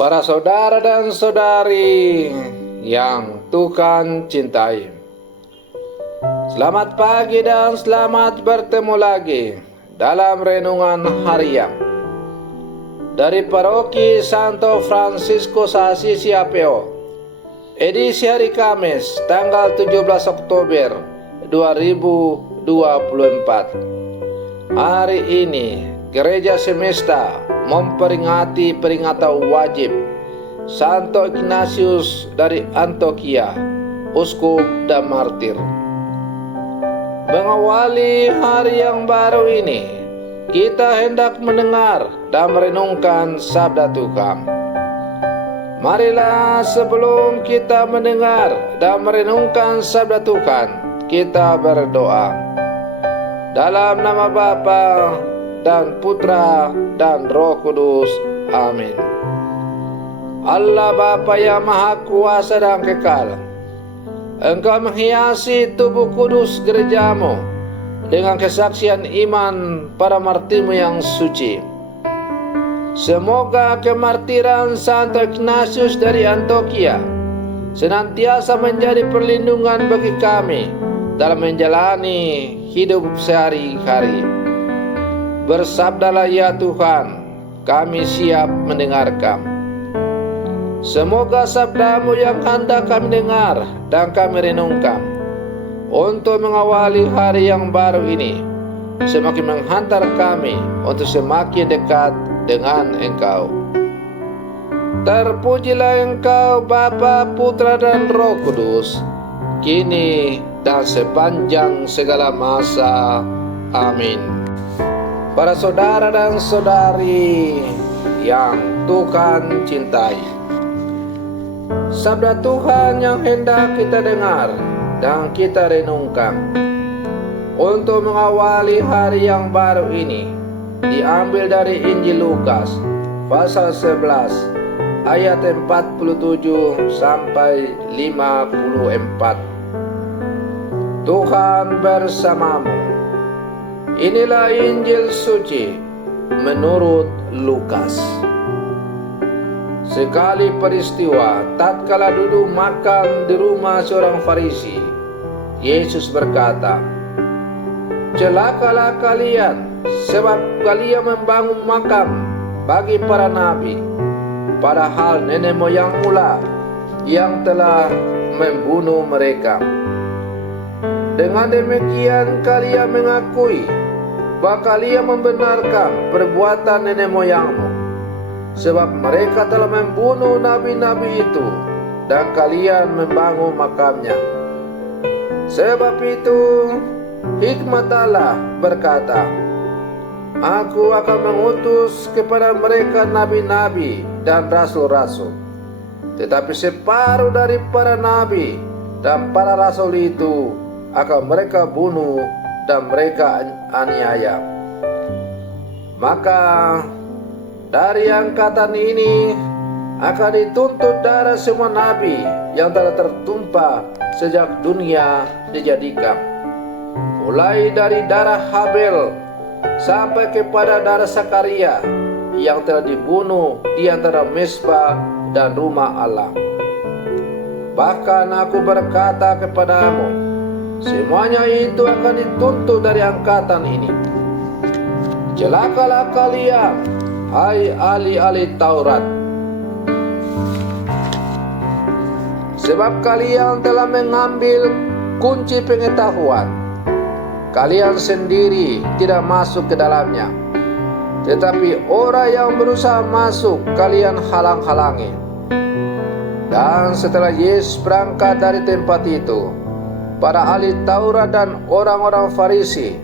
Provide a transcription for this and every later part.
Para saudara dan saudari yang Tuhan cintai, selamat pagi dan selamat bertemu lagi dalam renungan harian dari Paroki Santo Fransiskus Assisi APO, edisi hari Kamis tanggal 17 Oktober 2024. Hari ini Gereja Semesta memperingati peringatan wajib Santo Ignatius dari Antioquia, uskup dan martir. Mengawali hari yang baru ini, kita hendak mendengar dan merenungkan sabda Tuhan. Marilah sebelum kita mendengar dan merenungkan sabda Tuhan, kita berdoa. Dalam nama Bapa dan Putra dan Roh Kudus. Amin. Allah Bapa yang Maha Kuasa dan Kekal, Engkau menghiasi tubuh kudus gerejamu dengan kesaksian iman para martirmu yang suci. Semoga kemartiran Santo Ignatius dari Antioquia senantiasa menjadi perlindungan bagi kami dalam menjalani hidup sehari-hari. Bersabdalah ya Tuhan, kami siap mendengarkan. Semoga sabdamu yang hendak kami dengar dan kami renungkan untuk mengawali hari yang baru ini semakin menghantar kami untuk semakin dekat dengan Engkau. Terpujilah Engkau Bapa, Putra dan Roh Kudus, kini dan sepanjang segala masa. Amin. Para saudara dan saudari yang Tuhan cintai, sabda Tuhan yang hendak kita dengar dan kita renungkan untuk mengawali hari yang baru ini diambil dari Injil Lukas pasal 11 ayat 47 sampai 54. Tuhan bersamamu. Inilah Injil suci menurut Lukas. Sekali peristiwa, tatkala duduk makan di rumah seorang Farisi, Yesus berkata, "Celakalah kalian, sebab kalian membangun makam bagi para nabi, padahal nenek moyang mula yang telah membunuh mereka. Dengan demikian kalian mengakui bahwa kalian membenarkan perbuatan nenek moyangmu, sebab mereka telah membunuh nabi-nabi itu dan kalian membangun makamnya. Sebab itu hikmat Allah berkata, Aku akan mengutus kepada mereka nabi-nabi dan rasul-rasul, tetapi separuh dari para nabi dan para rasul itu akan mereka bunuh dan mereka aniaya. Maka dari angkatan ini akan dituntut darah semua nabi yang telah tertumpah sejak dunia dijadikan, mulai dari darah Habel sampai kepada darah Sakaria yang telah dibunuh di antara mezbah dan rumah Allah. Bahkan aku berkata kepadamu, semuanya itu akan dituntut dari angkatan ini. Celakalah kalian, hai ahli-ahli Taurat, sebab kalian telah mengambil kunci pengetahuan. Kalian sendiri tidak masuk ke dalamnya, tetapi orang yang berusaha masuk kalian halang-halangi." Dan setelah Yesus berangkat dari tempat itu, para ahli Taurat dan orang-orang Farisi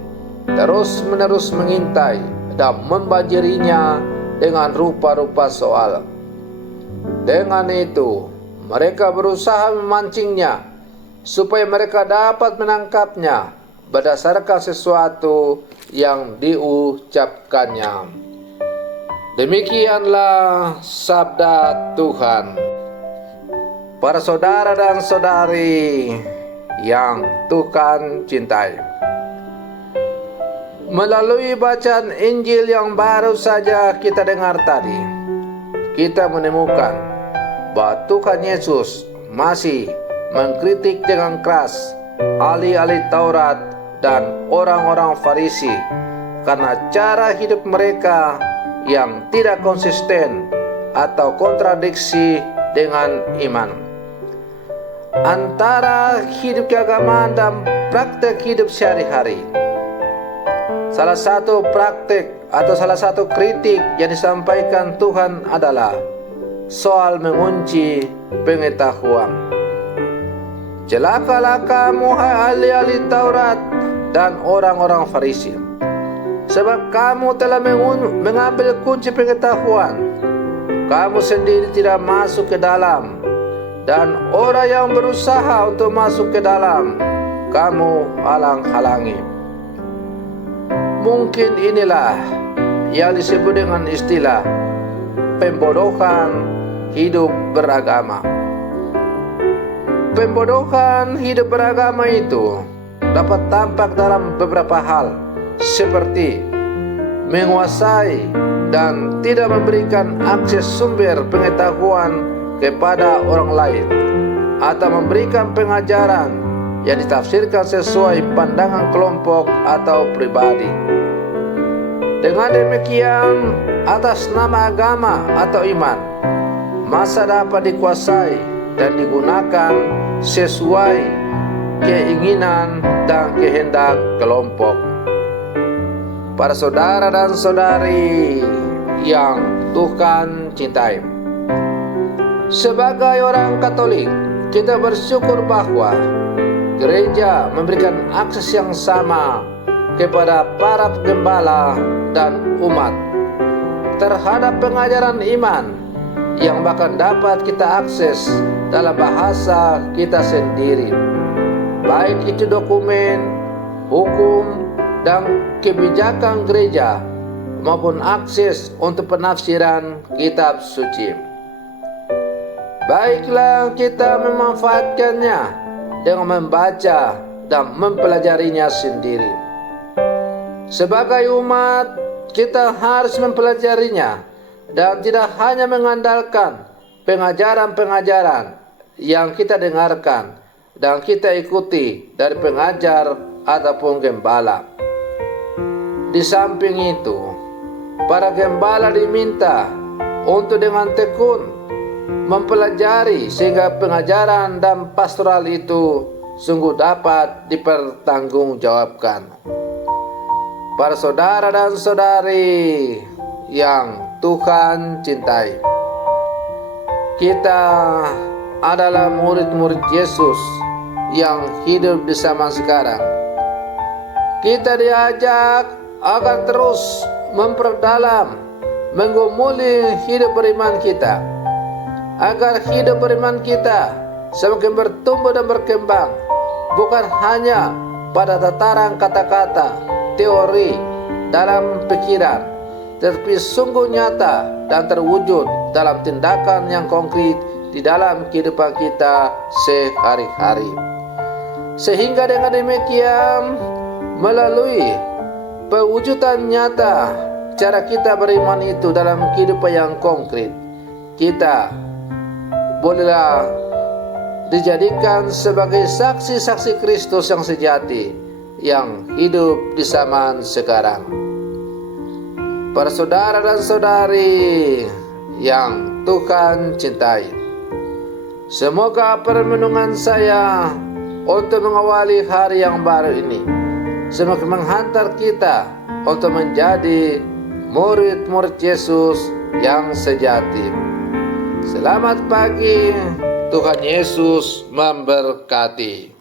terus-menerus mengintai dan membanjirinya dengan rupa-rupa soal. Dengan itu, mereka berusaha memancingnya supaya mereka dapat menangkapnya berdasarkan sesuatu yang diucapkannya. Demikianlah sabda Tuhan. Para saudara dan saudari yang Tuhan cintai, melalui bacaan Injil yang baru saja kita dengar tadi, kita menemukan bahwa Tuhan Yesus masih mengkritik dengan keras ahli-ahli Taurat dan orang-orang Farisi karena cara hidup mereka yang tidak konsisten atau kontradiksi dengan iman. Antara hidup keagamaan dan praktek hidup sehari-hari, salah satu praktek atau salah satu kritik yang disampaikan Tuhan adalah soal mengunci pengetahuan. Celakalah kamu, hai ahli-ahli Taurat dan orang-orang Farisi, sebab kamu telah mengambil kunci pengetahuan. Kamu sendiri tidak masuk ke dalam, dan orang yang berusaha untuk masuk ke dalam, kamu halang-halangi. Mungkin inilah yang disebut dengan istilah pembodohan hidup beragama. Pembodohan hidup beragama itu dapat tampak dalam beberapa hal, seperti menguasai dan tidak memberikan akses sumber pengetahuan kepada orang lain, atau memberikan pengajaran yang ditafsirkan sesuai pandangan kelompok atau pribadi. Dengan demikian, atas nama agama atau iman, masa dapat dikuasai dan digunakan sesuai keinginan dan kehendak kelompok. Para saudara dan saudari yang Tuhan cintai, sebagai orang Katolik, kita bersyukur bahwa gereja memberikan akses yang sama kepada para gembala dan umat terhadap pengajaran iman yang bahkan dapat kita akses dalam bahasa kita sendiri, baik itu dokumen, hukum, dan kebijakan gereja maupun akses untuk penafsiran kitab suci. Baiklah kita memanfaatkannya dengan membaca dan mempelajarinya sendiri. Sebagai umat, kita harus mempelajarinya dan tidak hanya mengandalkan pengajaran-pengajaran yang kita dengarkan dan kita ikuti dari pengajar ataupun gembala. Di samping itu, para gembala diminta untuk dengan tekun mempelajari sehingga pengajaran dan pastoral itu sungguh dapat dipertanggungjawabkan. Para saudara dan saudari yang Tuhan cintai, kita adalah murid-murid Yesus yang hidup di zaman sekarang. Kita diajak agar terus memperdalam, menggumuli hidup beriman kita, agar hidup beriman kita semakin bertumbuh dan berkembang, bukan hanya pada tataran kata-kata, teori, dalam pikiran, tetapi sungguh nyata dan terwujud dalam tindakan yang konkret di dalam kehidupan kita sehari-hari. Sehingga dengan demikian, melalui pewujudan nyata cara kita beriman itu dalam kehidupan yang konkret, kita bolehlah dijadikan sebagai saksi-saksi Kristus yang sejati yang hidup di zaman sekarang. Para saudara dan saudari yang Tuhan cintai, semoga permenungan saya untuk mengawali hari yang baru ini semakin menghantar kita untuk menjadi murid-murid Yesus yang sejati. Selamat pagi, Tuhan Yesus memberkati.